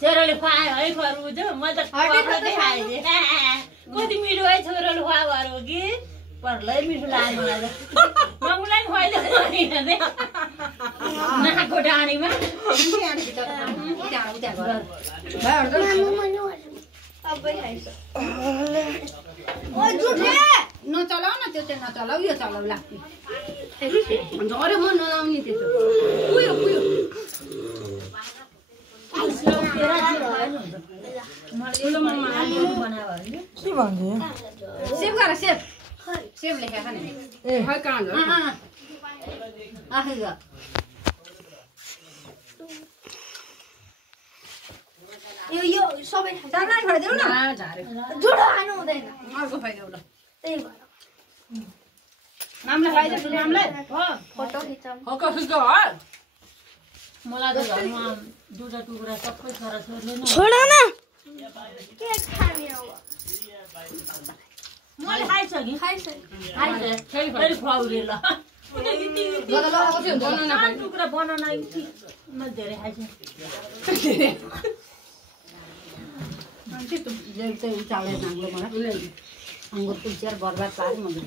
छोरोले खुवायो है खरबुज म त कति मिठो है छोरोले खुवा भएर हो कि पर्लै मिठो लाग्यो मलाई त मलाई खुवाइदियो नि नाको डाँडीमा नचलाउ न त्यो चाहिँ नचलाउ यो चलाउ लाग्थ्यो झरे म नलाउने त्यो पुयो पुयो सेभ गर सेभ सेभ लेखेको नि खै कहाँ आखै ग यो सबै चारलाई खुवाइदेऊ न जुडो खानु हुँदैन अर्को खुवाइदेऊ ल त्यही भएर नामलाई खुवाइदेऊ नामलाई फोटो खिचौँ हक्का खिच्दो हो मलाई त घरमा दुईटा टुक्रा सबै छोराछोरीले नै छोड न के खाने हो मैले खाइसकेँ फेरि खुवाउरे ल टुक्रा बनाना मैले धेरै खाइसकेँ उचालेर नाङ्लो मलाई अङ्गुर कुल्चिएर बर्बाद पारेँ मैले